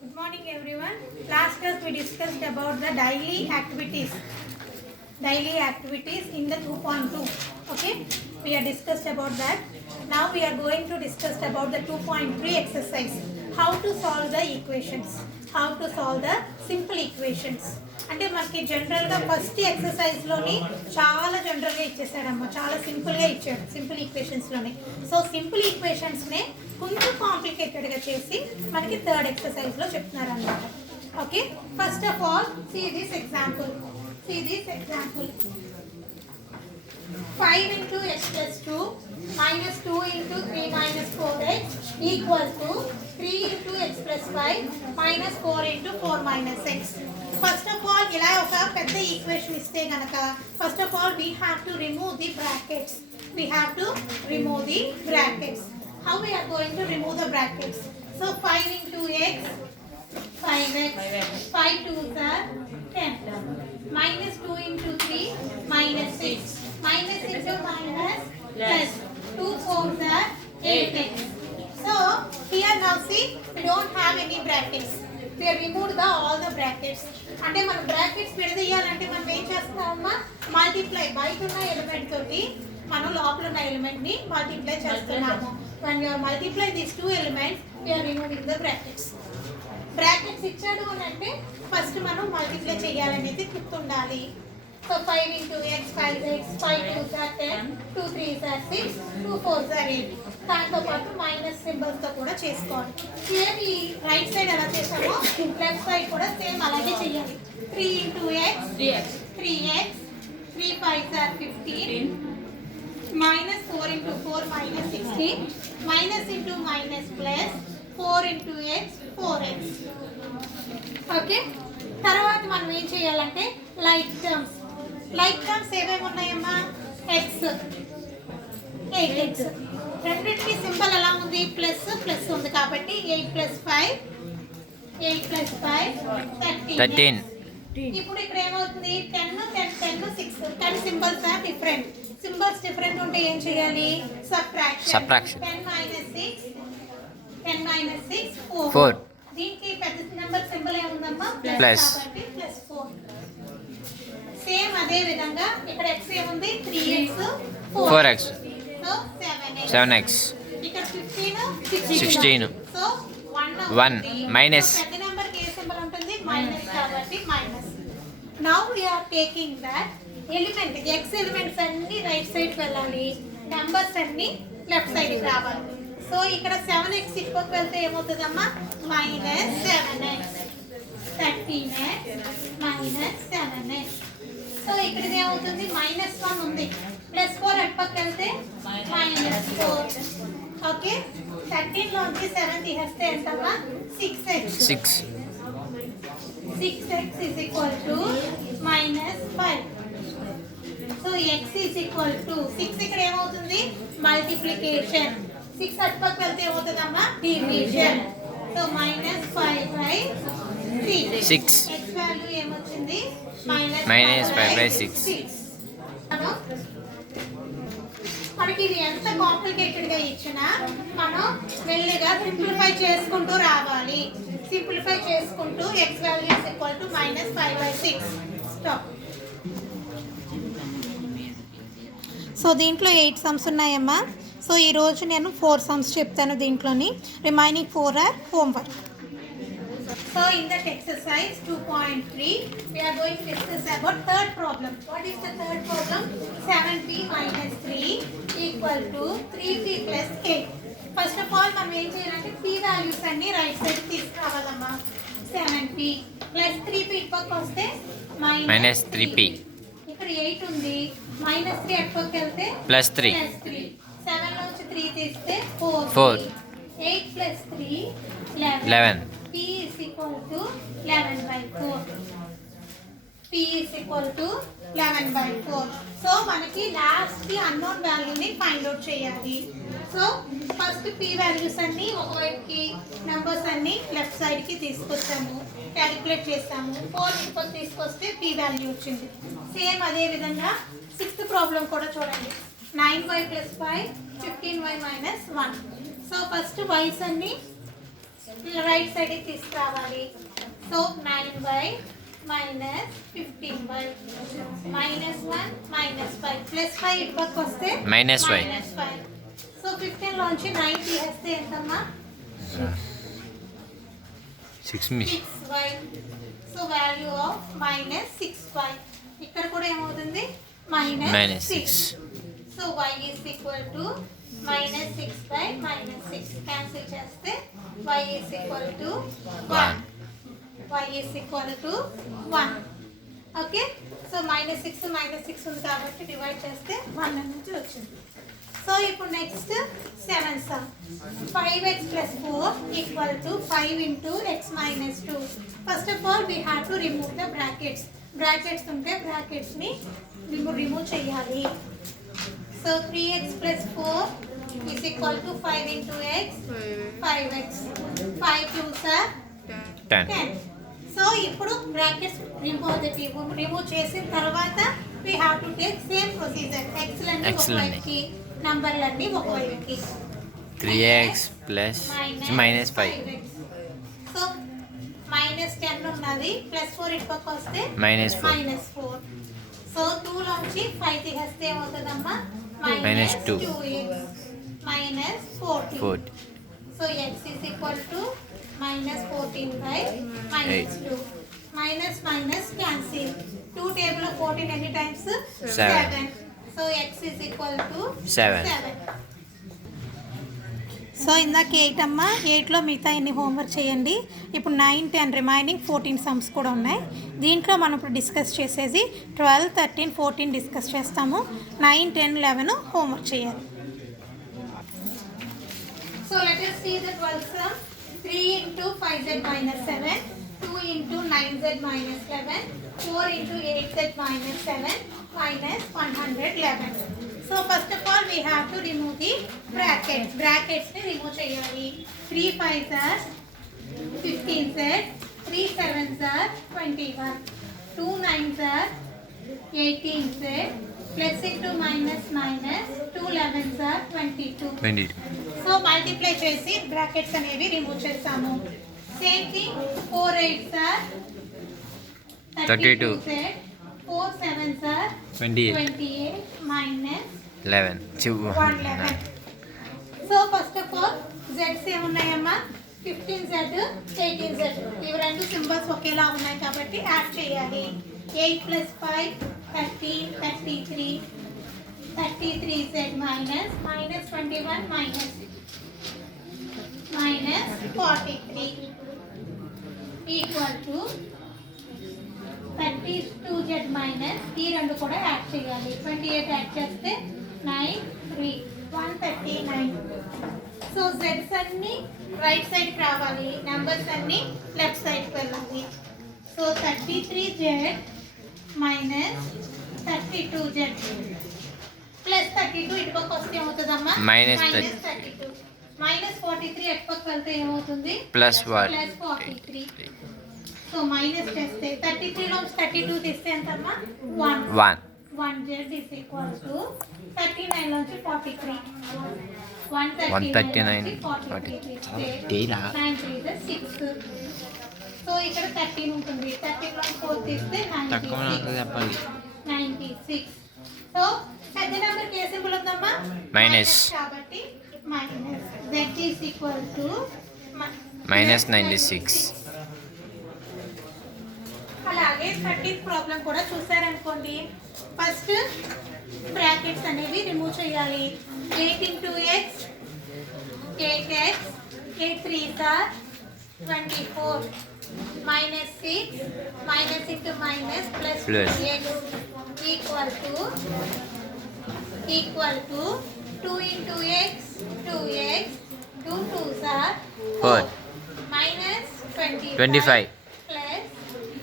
Good morning everyone. Last class we discussed about the daily activities. Daily activities in the 2.2. Okay, we have discussed about that. Now we are going to discuss about the 2.3 exercise. How to solve the equations. How to solve the simple equations. అంటే మనకి జనరల్గా ఫస్ట్ ఎక్సర్సైజ్లోని చాలా జనరల్గా ఇచ్చేసాడమ్మ, చాలా సింపుల్గా ఇచ్చాడు సింపుల్ ఈక్వేషన్స్లోని. సో సింపుల్ ఈక్వేషన్స్నే కొంచెం కాంప్లికేటెడ్గా చేసి మనకి థర్డ్ ఎక్సర్సైజ్లో చెప్తున్నారు అన్నమాట. Okay, first of all see this example. See this example. 5 into x plus 2 minus 2 into 3 minus 4x equal to 3 into x plus 5 minus 4 into 4 minus x. First of all, ఇలా ఒక పెద్ద ఈక్వేషన్ ఇస్తే గనక first of all we have to remove the brackets. We have to remove the brackets. How we are going to remove the brackets? So 5 into x 5x, 5 2s are 10, minus 2 into 3, minus 6, minus into minus, plus 2 4s are 8x. So, here now see, we don't have any brackets. We have removed all the brackets. అంటే మన brackets విడదీయాలంటే మనం ఏం చేస్తామమ్మా, మల్టిప్లై బయట ఉన్న ఎలిమెంట్ తోటి మనం లోపల ఉన్న ఎలిమెంట్ ని మల్టిప్లై చేస్తున్నాము. When you multiply these two elements, we are removing the brackets. Brackets ఇచ్చాడు అని అంటే ఫస్ట్ మనం మల్టిప్లై చేయాలనేది గుర్తుండాలి. So 5 into x 5x, 5 2s are 10, 2 3s are 6, 2 4s are 8. దాంతో పాటు మైనస్ సింబల్స్తో కూడా చేసుకోవాలి. సేమ్ ఈ రైట్ సైడ్ ఎలా చేసామో లెఫ్ట్ సైడ్ కూడా సేమ్ అలాగే చేయాలి. 3 into x 3x, 3 5s are 15, minus 4 into 4 minus 16, minus into minus plus 4 into x 4x. Okay, తర్వాత మనం ఏం చేయాలంటే లైక్ టర్మ్స్ ఏమేమి ఉన్నాయమ్మా, ఎక్స్ 8x, రెండింటికి సింబల్ ఎలా ఉంది, ప్లస్ ప్లస్ ఉంది కాబట్టి 8 plus 5 13. ఇప్పుడు ఇక్కడ ఏమవుతుంది 10 6 కానీ symbols are different. Symbols different ఉంటే ఏం చేయాలి, సబ్ట్రాక్షన్. 10 minus 6 4. దీనికి పెద్ద నెంబర్ సింబల్ ఏముందమ్మా, ప్లస్ కాబట్టి ప్లస్ 4. సేమ్ అదే విధంగా ఇక్కడ x ఏముంది 3x 4x, సో 7x. ఇక్కడ 15 16, సో 1 మైనస్. పెద్ద నెంబర్ కి ఏ సింబల్ ఉంటుంది, మైనస్ కాబట్టి minus. Now we are taking that element x elements అన్ని రైట్ సైడ్ వెళ్ళాలి, నెంబర్స్ అన్ని లెఫ్ట్ సైడ్ కి రావాలి. సో ఇక్కడ 7x ఇక్కడికి వెళ్తే ఏమవుతుందమ్మా, minus 7x, 13x minus 7x. So ఇక్కడ ఏమవుతుంది మైనస్ 1 ఉంది, ప్లస్ 4 అటుపక్క వెళ్తే మైనస్ 4. ఓకే, 13 లోంచి 7 తీసేస్తే ఎంతమ్మా, 6x. 6x is equal to minus 5. So x is equal to 6. ఇక్కడ ఏమవుతుంది, మల్టిప్లికేషన్. 6 అటుపక్క వెళ్తే ఏమవుతుందమ్మా, division. So minus 5/3. 6 x value ఏమొచ్చింది, మైనస్ 5/6. మనకి ఇది ఎంత కాంప్లికేటెడ్ గా ఇచ్చినా మనం మెల్లిగా సింప్లిఫై చేసుకుంటూ రావాలి. సింప్లిఫై చేసుకుంటూ x value is equal to minus 5/6. Stop. So దీంట్లో 8 సమ్స్ ఉన్నాయమ్మా. సో ఈరోజు నేను 4 సమ్స్ చెప్తాను దీంట్లోని, remaining 4 are homework. So in that exercise 2.3 we are going to discuss about third problem. What is the third problem? 7p minus 3 equal to 3p plus 8. First of all మనం ఏం చేయాలంటే p values అన్ని right side తీసుకురావాలమ్మా. 7p plus 3p పక్కకు వస్తే minus 3p. ఇక్కడ 8 ఉంది, మైనస్ 3 అటుపక్కకి వెళ్తే ప్లస్ 3. 7 నుంచి 3 తీస్తే 4. 8 plus 3 11. p is equal to 11/4. p is equal to 11/4. సో మనకి లాస్ట్ కి అన్నోన్ వాల్యూని ఫైండ్ అవుట్ చేయాలి. సో ఫస్ట్ p వాల్యూస్ అన్ని ఒకవైపుకి, నంబర్స్ అన్ని లెఫ్ట్ సైడ్ కి తీసుకొచ్చాము, క్యాలిక్యులేట్ చేసాము. 4 ఇటుపక్క తీసుకొస్తే p వాల్యూ వచ్చింది. సేమ్ అదే విధంగా 6th ప్రాబ్లం కూడా చూడండి. 9y plus 5, 15y minus 1. So first y's అన్ని రైట్ సైడ్ తీసుకురావాలి. So 9y minus 15y minus 1 minus 5 plus 5 ఇటు పక్క వస్తే minus y. minus 5. So 15 లోంచి 9 తీసేస్తే ఎంతమ్మా? 6 6y. So value of minus 6y. ఇక్కడ కూడా ఏమవుతుంది? minus 6. So y is equal to minus 6 by minus 6. Cancel చేస్తే y is equal to 1. Y is equal to 1. Okay, so minus 6 ఉంది కాబట్టి డివైడ్ చేస్తే 1 అనేది వచ్చింది. సో ఇప్పుడు నెక్స్ట్ 7 some. 5x plus 4 equal to 5 into x minus 2. First of all, we have to remove the brackets. Brackets ఉంటే brackets ని remove చేయాలి. So 3x plus 4 is equal to 5 into x, 5x. 5 2s are 10. So ఇప్పుడు brackets remove చేసిన తర్వాత we have to take same procedure. x లన్నీ ఒకవైపుకి, నంబర్లన్నీ ఒకవైపుకి. 3x plus minus 5. So minus 10 ఉన్నది, plus 4 ఇటు పక్క వస్తే minus 4. సో 2 లోంచి 5 తీసేస్తే ఏమవుతుందమ్మా? minus 2 minus 14. So x is equal to minus 14 by minus 2. Minus minus cancel. 2 table of 14 any times? 7. So x is equal to 7. సో ఇందాక 8 అమ్మ, 8లో మిగతా ఎన్ని హోంవర్క్ చేయండి. ఇప్పుడు 9, 10 రిమైనింగ్ 14 సమ్స్ కూడా ఉన్నాయి. దీంట్లో మనం ఇప్పుడు డిస్కస్ చేసేది 12, 13, 14 డిస్కస్ చేస్తాము. 9, 10, 11 హోంవర్క్ చేయాలి. So let us see the 12th sum. 3 into 5z minus 7, 2 into 9z minus 11, 4 into 8z minus 7 minus 111. So first of all we have to remove the brackets. Brackets ni remove cheyali. 3 5s are 15z, 3 7s are 21, 2 9s are 18z, plus into minus minus 2 11s are 22. So multiply చేసి బ్రాకెట్స్ అనేవి రిమూవ్ చేస్తాము. Same thing 4 8s are 32, 4 7s are 28 minus 111. So first of all zeds ఏమున్నాయమ్మా? 15z, 18z. ఇవి రెండు సింబల్స్ ఒకేలా ఉన్నాయి కాబట్టి యాడ్ చేయాలి. 8 plus 5 13, 33, 33z minus 21 minus 43 equal to 32z minus ఈ రెండు కూడా యాడ్ చేయాలి. 28 యాడ్ చేస్తే 9 3 139. సో జెడ్స్ అన్ని రైట్ సైడ్కి రావాలి, నెంబర్స్ అన్ని లెఫ్ట్ సైడ్కి వెళ్ళాలి. So 33z minus 32z plus 32 ఇటు పక్క వస్తే ఏమవుతుందమ్మా? minus 32. minus 43 అటు పక్క వెళ్తే ఏమవుతుంది? plus 43. సో మైనస్ చేస్తే 33 లో 32 తీస్తే ఎంతమ్మా? 1 z is equal to 39 లోంచి 43. 139 నుంచి 43 తీస్తే 9 3 6. సో ఇక్కడ 13 ఉంటుంది. 13 లో 4 తీస్తే 96. సో పెద్ద నెంబర్ కి ఏ సింబల్ ఉందమ్మా? మైనస్. కాబట్టి minus z is equal to minus 96. అలాగే 13th ప్రాబ్లం కూడా చూసారనుకోండి. ఫస్ట్ బ్రాకెట్స్ అనేవి రిమూవ్ చేయాలి. 8 into x 8x, 8 3s are 24 minus 6 minus into minus plus 2x equal to 2 into x 2x, 2 2s are 4 minus 25 plus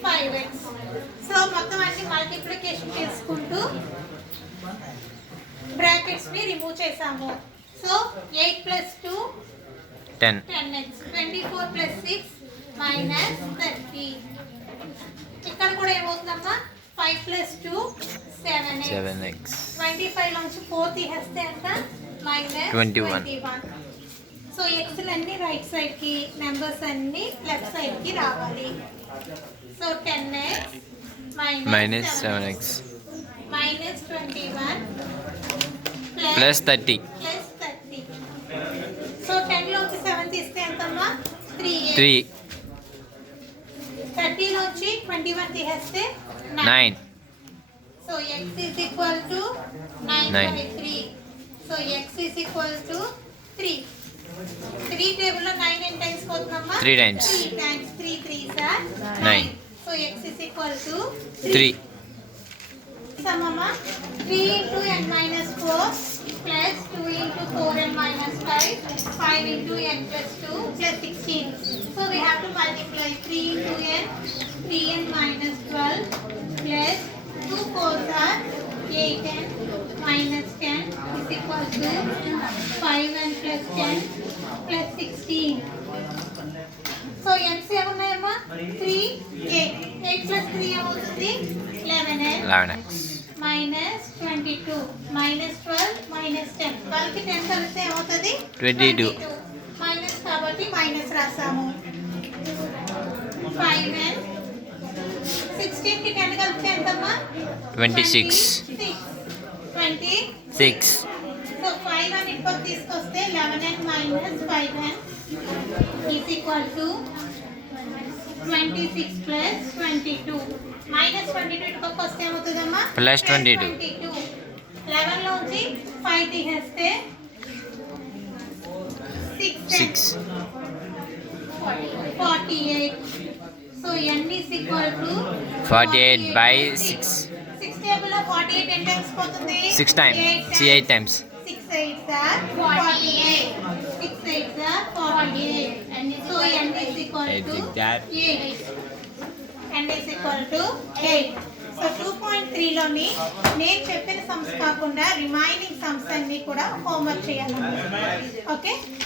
5x. సో మొత్తం అన్ని మల్టిప్లికేషన్ చేసుకుంటూ బ్రాకెట్స్ ని రిమూవ్ చేసాము. సో 8 plus 2 10x, 24 plus 6 minus 30. ఇక్కడ కూడా ఏమవుతుందమ్మా? 5 plus 2 7x. 25 నుంచి 4 తీసేస్తే ఎంత? minus 21. సో x అన్ని రైట్ సైడ్ కి, నెంబర్స్ అన్ని లెఫ్ట్ సైడ్ కి రావాలి. So 10x minus 7x 7x minus 21 plus 30. plus 30. So 10 లోకి 7 తీస్తే ఎంతమ్మా 3x. 3 30 నుంచి 21 తీసేస్తే 9 So x is equal to 9 Nine. by 3. So x is equal to 3. 3 table లో 9 ఎన్ని టైమ్స్ పోతుందమ్మా 3 times. 3 times 3 3s are 9. 9. So x is equal to 3 Samama 3 into n minus 4 plus 2 into 4n minus 5 5 into n plus 2 plus 16. So we have to multiply 3 into n 3n minus 12 plus 2 4s are 8n minus 10 is equal to 5n plus 10 plus 16. So n ఏమున్నాయమ్మా 3 8 8 plus 3 ఏమవుతుంది 11n 11x minus 22 minus 12 minus 10 12 కి 10 కలిపితే ఏమవుతుంది 22 మైనస్ కాబట్టి మైనస్ రాసాము 5n 16 కి 10 కలిపితే ఎంతమ్మా 26 26 సో 5 అని ఇటుపక్క తీసుకొస్తే 11n minus 5n is equal to 26 plus 22 minus 22 ఇటుపక్క వస్తే ఏమవుతుందమ్మా Plus 22. 11 లోంచి 5 తీసేస్తే 6 6 48 so n is equal to 48 by 6 6 table లో 48 ఎన్ని టైమ్స్ పోతుంది 6 times. See 8 times. 6 8s are 48 6 8s are 48 and so n is equal Eight to is that. 8 n is equal to 8 సో 2.3 లోని నేను చెప్పిన సమ్స్ కాకుండా రిమైనింగ్ సమ్స్ అన్ని కూడా హోంవర్క్ చేయాలి ఓకే